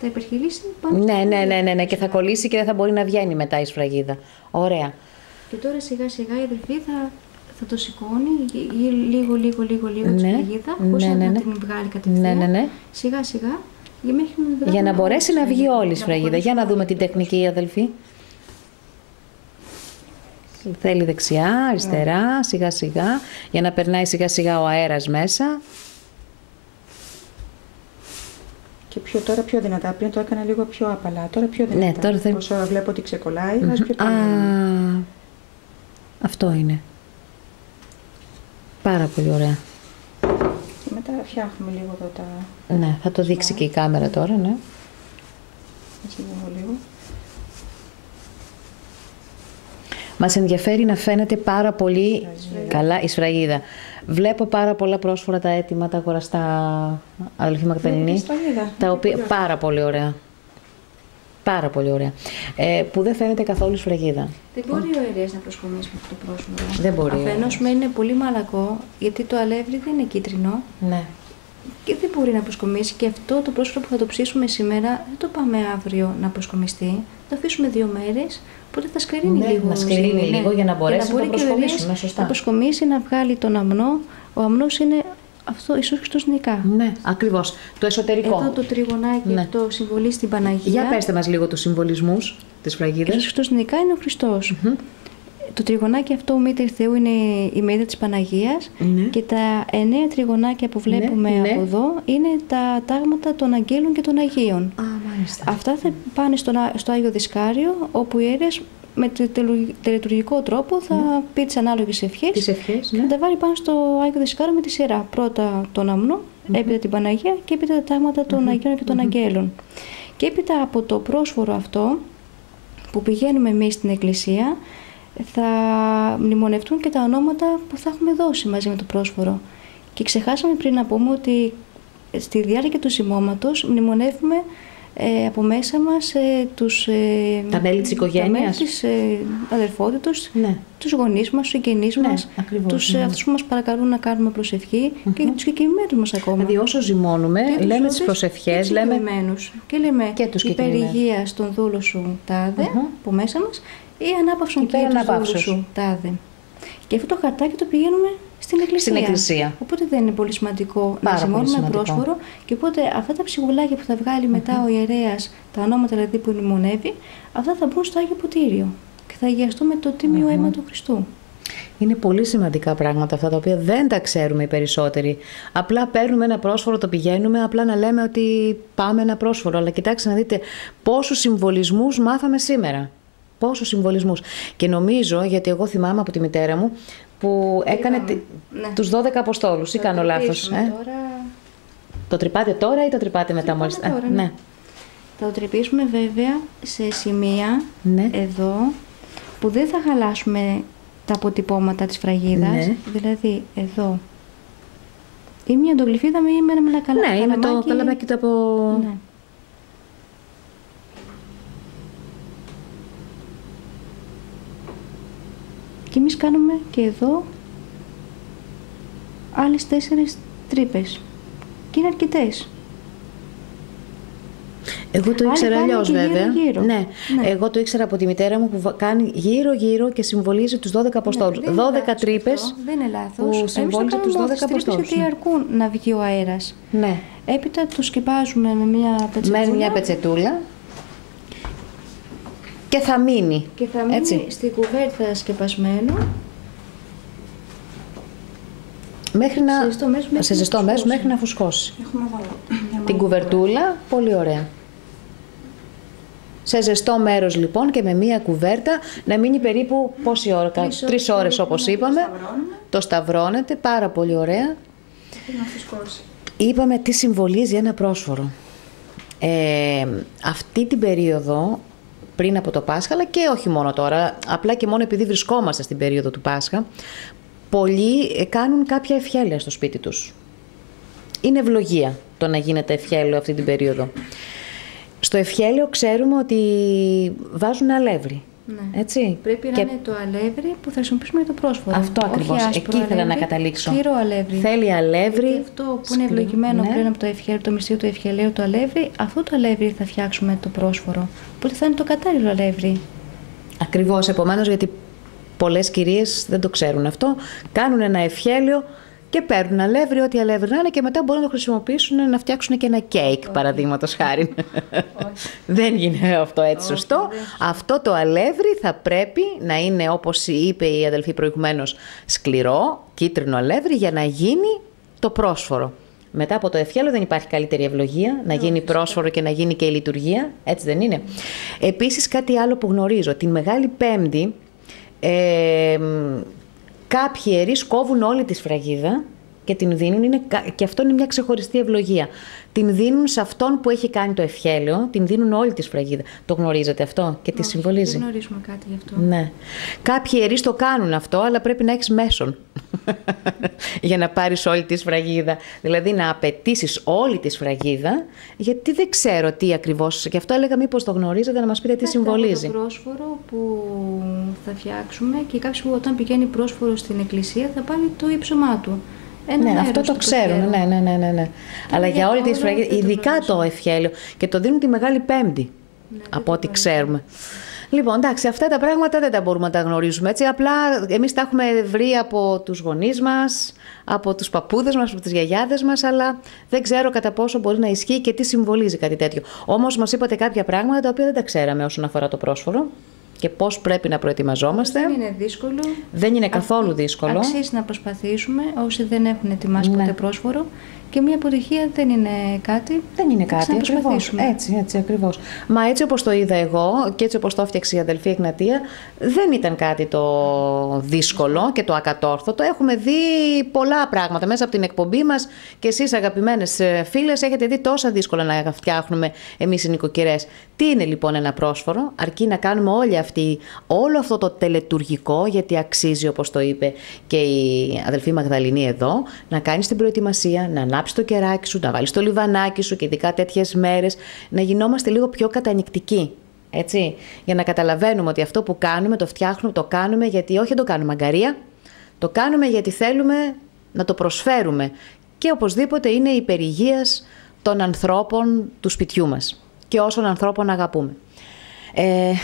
θα υπερχειλήσει πάνω στη σφραγίδα. Ναι, και θα κολλήσει και δεν θα μπορεί να βγαίνει μετά η σφραγίδα. Ωραία. Και τώρα σιγά σιγά η αδελφή θα το σηκώνει λίγο τη σφραγίδα, χωρίς να την βγάλει κατευθείαν. Ναι. Σιγά σιγά. Για να μπορέσει να βγει όλη η σφραγίδα. Για να δούμε την τεχνική, αδελφή. Θέλει δεξιά, αριστερά, σιγά σιγά, για να περνάει σιγά σιγά ο αέρας μέσα. Και τώρα πιο δυνατά. Πριν το έκανα λίγο πιο απαλά. Τώρα πιο δυνατά. Ναι, τώρα θέλει... Όσο βλέπω ότι ξεκολλάει, βάζω πιο πολύ. Αυτό είναι. Πάρα πολύ ωραία. Και μετά φτιάχνουμε λίγο εδώ τα... Ναι, θα το δείξει και η κάμερα τώρα, ναι. Έτσι λίγο. Μας ενδιαφέρει να φαίνεται πάρα πολύ καλά η σφραγίδα. Βλέπω πάρα πολλά πρόσφορα τα έτοιμα, τα αγοραστά, αδελφή Μαγδαληνή. Τα οποία πάρα πολύ ωραία. Πάρα πολύ ωραία. Που δεν φαίνεται καθόλου η σφραγίδα. Δεν μπορεί ο ιερέας να προσκομίσει με αυτό το πρόσφορο. Δεν μπορεί. Αφενός είναι πολύ μαλακό, γιατί το αλεύρι δεν είναι κίτρινο. Ναι. Και δεν μπορεί να προσκομίσει. Και αυτό το πρόσφορο που θα το ψήσουμε σήμερα, δεν το πάμε αύριο να προσκομιστεί. Θα το αφήσουμε 2 μέρες. Οπότε θα σκληρύνει λίγο. Να σκληρύνει λίγο για να μπορέσει να το προσκομίσουμε. Σωστά. Να προσκομίσει, να βγάλει τον αμνό. Ο αμνός είναι αυτό, Ιησούς Χριστός νικά. Ναι, ακριβώς. Το εσωτερικό. Εδώ το τριγωνάκι αυτό συμβολίζει την Παναγία. Για πέστε μας λίγο τους συμβολισμούς της σφραγίδας. Ιησούς Χριστός νικά είναι ο Χριστός. Το τριγωνάκι αυτό, ο Μήτρη Θεού, είναι η μερίδα της Παναγίας. Και τα 9 τριγωνάκια που βλέπουμε από εδώ είναι τα τάγματα των Αγγέλων και των Αγίων. Αυτά θα πάνε στο Άγιο Δισκάριο, όπου οι ιερείς με τελετουργικό τρόπο θα πει τις ανάλογες ευχές. Θα τα βάλει πάνω στο Άγιο Δισκάριο με τη σειρά. Πρώτα τον αμνό, έπειτα την Παναγία και έπειτα τα τάγματα των Αγίων και των Αγγέλων. Και έπειτα από το πρόσφορο αυτό που πηγαίνουμε εμείς στην Εκκλησία, θα μνημονευτούν και τα ονόματα που θα έχουμε δώσει μαζί με το πρόσφορο. Και ξεχάσαμε πριν να πούμε ότι στη διάρκεια του ζυμώματος μνημονεύουμε από μέσα μας τα μέλη της οικογένειας, τα μέλη της αδερφότητος, τους γονείς μας, τους συγγενείς μας, αυτούς που μας παρακαλούν να κάνουμε προσευχή και τους κεκοιμημένους μας ακόμα. Δηλαδή όσο ζυμώνουμε, λέμε τις προσευχές, και λέμε υπέρ υγείας τον δούλο σου τάδε, από μέσα μας, ή ανάπαυσον και τους δούλους σου τάδε. Και αυτό το χαρτάκι το πηγαίνουμε στην εκκλησία. Στην εκκλησία. Οπότε δεν είναι πολύ σημαντικό να ζυμώνουμε πρόσφορο. Και οπότε αυτά τα ψιγουλάκια που θα βγάλει μετά ο ιερέας, τα ονόματα δηλαδή που μνημονεύει, αυτά θα μπουν στο Άγιο Ποτήριο και θα αγιαστούν με το τίμιο αίμα του Χριστού. Είναι πολύ σημαντικά πράγματα αυτά τα οποία δεν τα ξέρουμε οι περισσότεροι. Απλά παίρνουμε ένα πρόσφορο, το πηγαίνουμε, απλά να λέμε ότι πάμε ένα πρόσφορο. Αλλά κοιτάξτε να δείτε πόσους συμβολισμούς μάθαμε σήμερα. Πόσους συμβολισμούς. Και νομίζω, γιατί εγώ θυμάμαι από τη μητέρα μου που έκανε τους 12 Αποστόλους. Ή κάνω λάθος? Τώρα... Το τρυπάτε τώρα ή το τρυπάτε μετά μόλις? Τώρα, ναι. Θα το τρυπήσουμε βέβαια σε σημεία εδώ που δεν θα χαλάσουμε τα αποτυπώματα της φραγίδας. Ναι. Δηλαδή εδώ. Ή μια εντογλυφίδα με ένα καλαμάκι. Ναι, ή με το καλαμάκι το από... Ναι. Και εμείς κάνουμε και εδώ άλλες 4 τρύπες. Και είναι αρκετές. Εγώ το ήξερα αλλιώς βέβαια. Γύρω. Ναι. Εγώ το ήξερα από τη μητέρα μου που κάνει γύρω-γύρω και συμβολίζει τους 12 Αποστόλους. 12 τρύπες. Δεν είναι λάθος. Που συμβόλιζε τους 12 Αποστόλους. Γιατί αρκούν να βγει ο αέρας. Ναι. Έπειτα το σκεπάζουμε με μια πετσετούλα. Με μια πετσετούλα. Και θα μείνει. Και θα μείνει έτσι στην κουβέρτα σκεπασμένο. Μέχρι να... σε ζεστό μέσο μέχρι να φουσκώσει. Την κουβερτούλα, πολύ ωραία. Σε ζεστό μέρος λοιπόν και με μία κουβέρτα να μείνει περίπου πόση ώρα? 3 ώρες όπως είπαμε. Το σταυρώνετε, πάρα πολύ ωραία. Να φουσκώσει. Είπαμε τι συμβολίζει ένα πρόσφορο. Αυτή την περίοδο πριν από το Πάσχα, αλλά και όχι μόνο τώρα, απλά και μόνο επειδή βρισκόμαστε στην περίοδο του Πάσχα, πολλοί κάνουν κάποια ευχέλαια στο σπίτι τους. Είναι ευλογία το να γίνεται ευχέλαιο αυτή την περίοδο. Στο ευχέλαιο ξέρουμε ότι βάζουν αλεύρι. Ναι. Έτσι. Πρέπει να είναι το αλεύρι που θα χρησιμοποιήσουμε για το πρόσφορο. Αυτό ακριβώς. Εκεί ήθελα να καταλήξω. Σκληρό αλεύρι. Θέλει αλεύρι. Και αυτό που είναι ευλογημένο πριν από το ευχέλαιο, το μυστήριο του ευχελαίου, το αλεύρι, αυτό το αλεύρι θα φτιάξουμε το πρόσφορο. Οπότε θα είναι το κατάλληλο αλεύρι. Ακριβώς. Επομένως, γιατί πολλές κυρίες δεν το ξέρουν αυτό, κάνουν ένα ευχέλαιο και παίρνουν αλεύρι, ό,τι αλεύρι να είναι, και μετά μπορούν να το χρησιμοποιήσουν να φτιάξουν και ένα κέικ, παραδείγματος χάρη. Δεν γίνεται αυτό έτσι σωστό. Αυτό το αλεύρι θα πρέπει να είναι, όπως είπε η αδελφή προηγουμένως, σκληρό, κίτρινο αλεύρι, για να γίνει το πρόσφορο. Μετά από το ευχέλαιο δεν υπάρχει καλύτερη ευλογία, να γίνει πρόσφορο και να γίνει και η λειτουργία, έτσι δεν είναι? Επίσης κάτι άλλο που γνωρίζω, την Μεγάλη Πέμπτη, κάποιοι ιερείς κόβουν όλη τη σφραγίδα και την δίνουν, και αυτό είναι μια ξεχωριστή ευλογία. Την δίνουν σε αυτόν που έχει κάνει το ευχέλαιο, την δίνουν όλη τη σφραγίδα. Το γνωρίζετε αυτό και τι συμβολίζει? Δεν γνωρίζουμε κάτι γι' αυτό. Ναι. Κάποιοι ιερείς το κάνουν αυτό, αλλά πρέπει να έχεις μέσον για να πάρεις όλη τη σφραγίδα. Δηλαδή να απαιτήσεις όλη τη σφραγίδα, γιατί δεν ξέρω τι ακριβώς. Και αυτό έλεγα, μήπως το γνωρίζετε, να μας πείτε τι συμβολίζει. Το πρόσφορο που θα φτιάξουμε, και κάποιος που όταν πηγαίνει πρόσφορο στην εκκλησία θα πάρει το ύψωμά του. Ναι, αυτό το ξέρουν. Ναι. Αλλά για όλη τη σφραγίδα, ειδικά το ευχέλαιο, και το δίνουν τη Μεγάλη Πέμπτη, από ό,τι ξέρουμε. Λοιπόν, εντάξει, αυτά τα πράγματα δεν τα μπορούμε να τα γνωρίζουμε έτσι. Απλά εμείς τα έχουμε βρει από τους γονείς μας, από τους παππούδες μας, από τις γιαγιάδες μας, αλλά δεν ξέρω κατά πόσο μπορεί να ισχύει και τι συμβολίζει κάτι τέτοιο. Όμως μας είπατε κάποια πράγματα τα οποία δεν τα ξέραμε όσον αφορά το πρόσφορο και πώς πρέπει να προετοιμαζόμαστε. Δεν είναι δύσκολο. Δεν είναι καθόλου δύσκολο. Αξίζει να προσπαθήσουμε όσοι δεν έχουν ετοιμάσει ποτέ πρόσφορο. Και μια αποτυχία δεν είναι κάτι. Δεν είναι κάτι, ακριβώς. Έτσι ακριβώς. Μα έτσι όπως το είδα εγώ και έτσι όπως το έφτιαξε η αδελφή Εγνατία, δεν ήταν κάτι το δύσκολο και το ακατόρθωτο. Έχουμε δει πολλά πράγματα μέσα από την εκπομπή μας και εσείς, αγαπημένες φίλες, έχετε δει τόσα δύσκολα να φτιάχνουμε εμείς οι νοικοκυρές. Τι είναι λοιπόν ένα πρόσφορο? Αρκεί να κάνουμε όλο αυτό το τελετουργικό, γιατί αξίζει, όπως το είπε και η αδελφή Μαγδαληνή εδώ, να κάνεις την προετοιμασία, να ανάψεις το κεράκι σου, να βάλεις το λιβανάκι σου, και ειδικά τέτοιες μέρες να γινόμαστε λίγο πιο κατανοητικοί. Έτσι, για να καταλαβαίνουμε ότι αυτό που κάνουμε, το φτιάχνουμε, το κάνουμε γιατί όχι το κάνουμε αγκαρία, το κάνουμε γιατί θέλουμε να το προσφέρουμε, και οπωσδήποτε είναι υπερηγείας των ανθρώπων του σπιτιού μας και όσων ανθρώπων αγαπούμε.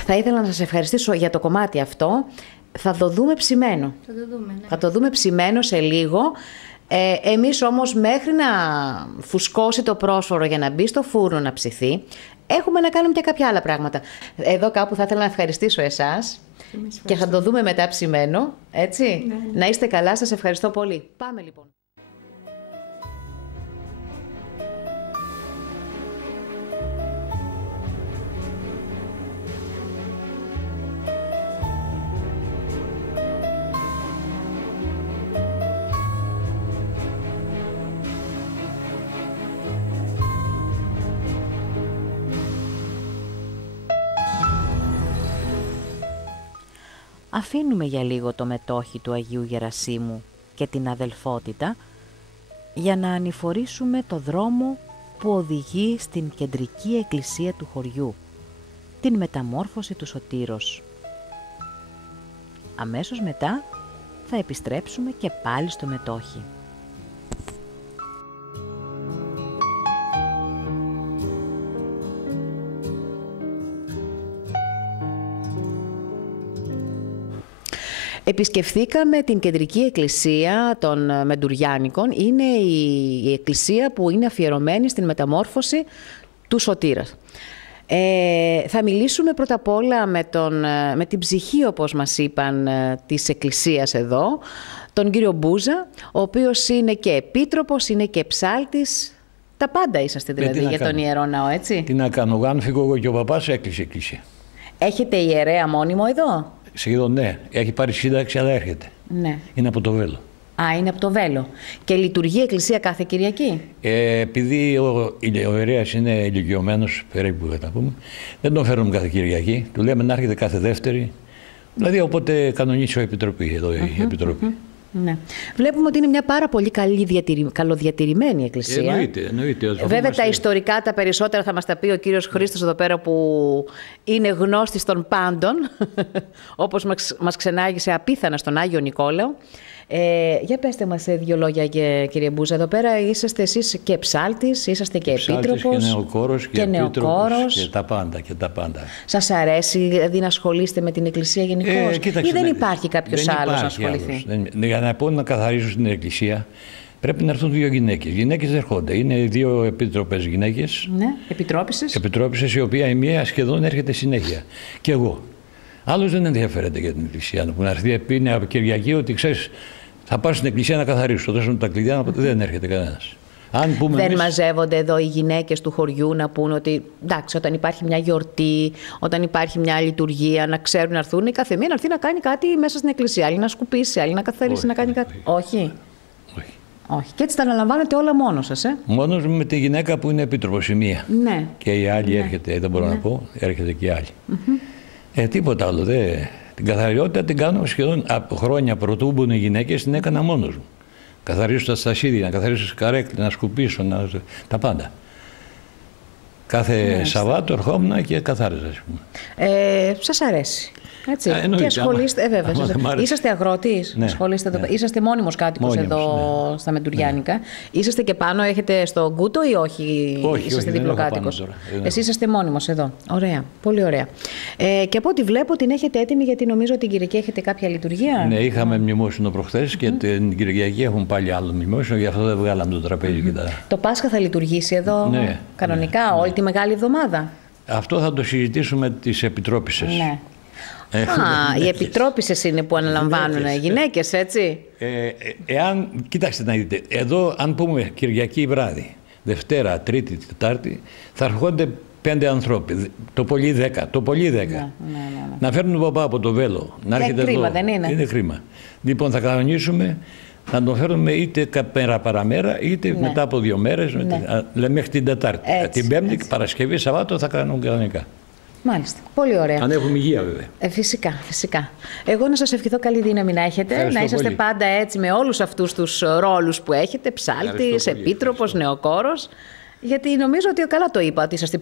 Θα ήθελα να σας ευχαριστήσω για το κομμάτι αυτό. Θα το δούμε ψημένο. Θα το δούμε, ναι. Θα το δούμε ψημένο σε λίγο. Εμείς όμως μέχρι να φουσκώσει το πρόσφορο για να μπει στο φούρνο να ψηθεί, έχουμε να κάνουμε και κάποια άλλα πράγματα. Εδώ κάπου θα ήθελα να ευχαριστήσω εσάς και θα το δούμε μετά ψημένο, έτσι. Ναι. Να είστε καλά, σας ευχαριστώ πολύ. Πάμε λοιπόν. Αφήνουμε για λίγο το μετόχι του Αγίου Γερασίμου και την αδελφότητα για να ανηφορήσουμε το δρόμο που οδηγεί στην κεντρική εκκλησία του χωριού, την μεταμόρφωση του Σωτήρος. Αμέσως μετά θα επιστρέψουμε και πάλι στο μετόχι. Επισκεφθήκαμε την κεντρική εκκλησία των Μεντουριάνικων. Είναι η εκκλησία που είναι αφιερωμένη στην μεταμόρφωση του Σωτήρα. Θα μιλήσουμε πρώτα απ' όλα με την ψυχή, όπως μας είπαν, της εκκλησίας εδώ, τον κύριο Μπούζα, ο οποίος είναι και επίτροπος, είναι και ψάλτης. Τα πάντα είσαστε δηλαδή για τον Ιερό Ναό, έτσι. Τι να κάνω, αν φύγω εγώ και ο παπάς, έκλεισε η εκκλησία. Έχετε ιερέα μόνιμο εδώ? Σχεδόν ναι. Έχει πάρει σύνταξη, αλλά έρχεται. Ναι. Είναι από το Βέλο. Α, είναι από το Βέλο. Και λειτουργεί η εκκλησία κάθε Κυριακή? Επειδή ο ιερέας είναι ηλικιωμένος, περίπου θα τα πούμε, δεν τον φέρνουμε κάθε Κυριακή. Του λέμε να έρχεται κάθε Δεύτερη. Δηλαδή, οπότε κανονίσει η Επιτροπή, εδώ η Επιτροπή. Ναι. Βλέπουμε ότι είναι μια πάρα πολύ καλοδιατηρημένη εκκλησία. Εννοείται. Βέβαια τα ιστορικά τα περισσότερα θα μας τα πει ο κύριος Χρήστος εδώ πέρα, που είναι γνώστης των πάντων, όπως μας ξενάγησε απίθανα στον Άγιο Νικόλαο. Για πέστε μας δύο λόγια, κύριε Μπούζα. Εδώ πέρα είσαστε εσείς και ψάλτης, είσαστε και επίτροπος. Και νεοκόρος και επίτροπος και τα πάντα. Σας αρέσει δηλαδή να ασχολείστε με την εκκλησία γενικώς, ή δεν υπάρχει κάποιος άλλος να ασχοληθεί? Για να πω να καθαρίσω στην εκκλησία, πρέπει να έρθουν δύο γυναίκες. Γυναίκες έρχονται. Είναι δύο επίτροπες γυναίκες. Ναι, επιτρόπισσες. Επιτρόπισσες, η οποία η μία σχεδόν έρχεται συνέχεια. Και εγώ. Άλλος δεν ενδιαφέρεται για την εκκλησία. Που να έρθει πει από Κυριακή ότι ξέρεις, θα πάω στην εκκλησία να καθαρίσω. Δώσουν τα κλειδιά, δεν έρχεται κανένας. Δεν μαζεύονται εδώ οι γυναίκες του χωριού να πούν ότι εντάξει, όταν υπάρχει μια γιορτή, όταν υπάρχει μια λειτουργία, να ξέρουν να έρθουν η καθεμία να έρθει να κάνει κάτι μέσα στην εκκλησία. Άλλη να σκουπίσει, άλλη να καθαρίσει, να κάνει κάτι. Όχι. Όχι. Και έτσι τα αναλαμβάνετε όλα μόνος σας, Μόνος με τη γυναίκα που είναι επίτροπος η μία. Ναι. Και η άλλη έρχεται, δεν μπορώ να πω, έρχεται και η άλλη. Τίποτα άλλο. Την καθαριότητα την κάνω σχεδόν από χρόνια πρωτού μπουν οι γυναίκες, την έκανα μόνος μου. Καθαρίσω τα στασίδια, να καθαρίσω τις καρέκλες, να σκουπίσω, τα πάντα. Κάθε Σαββάτο ερχόμουν και καθάριζα, ας πούμε. Σας αρέσει? Έτσι. Και ασχολείστε, βέβαια. Είσαστε αγρότης, ναι, είσαστε μόνιμος κάτοικος εδώ στα Μεντουριάνικα. Είσαστε και πάνω, έχετε στον κούτο ή όχι? Είσαστε διπλοκάτοικος? Εσείς είσαστε μόνιμος εδώ. Ωραία, πολύ ωραία. Και από ό,τι βλέπω την έχετε έτοιμη, γιατί νομίζω ότι την Κυριακή έχετε κάποια λειτουργία. Ναι, είχαμε μνημόσυνο προχθές και την Κυριακή έχουν πάλι άλλο μνημόσυνο, γι' αυτό δεν βγάλαμε το τραπέζι. Το Πάσχα θα λειτουργήσει εδώ κανονικά όλη τη Μεγάλη Εβδομάδα? Αυτό θα το συζητήσουμε τις επιτρόπισσες. Ναι. Οι επιτρόπισσες είναι που αναλαμβάνουν οι γυναίκες, έτσι. Κοιτάξτε να δείτε, εδώ αν πούμε Κυριακή βράδυ, Δευτέρα, Τρίτη, Τετάρτη, θα έρχονται 5 ανθρώποι, το πολύ 10, Ναι. Να φέρνουν τον παπά από το Βέλο, να έρχεται κρίμα, εδώ. Δεν είναι? Είναι κρίμα. Λοιπόν, θα κανονίσουμε να τον φέρνουμε είτε μέρα παραμέρα, είτε μετά από 2 μέρες, μέχρι την Τετάρτη. Την Πέμπτη, Παρασκευή, Σαββάτο θα κάνουν κανονικά. Μάλιστα. Πολύ ωραία. Αν έχουμε υγεία, βέβαια. Φυσικά. Εγώ να σας ευχηθώ καλή δύναμη να έχετε. Ευχαριστώ να είσαστε πολύ. πάντα έτσι με όλους αυτούς τους ρόλους που έχετε, ψάλτης, επίτροπος, νεοκόρος. Γιατί νομίζω ότι καλά το είπα, ότι είσαστε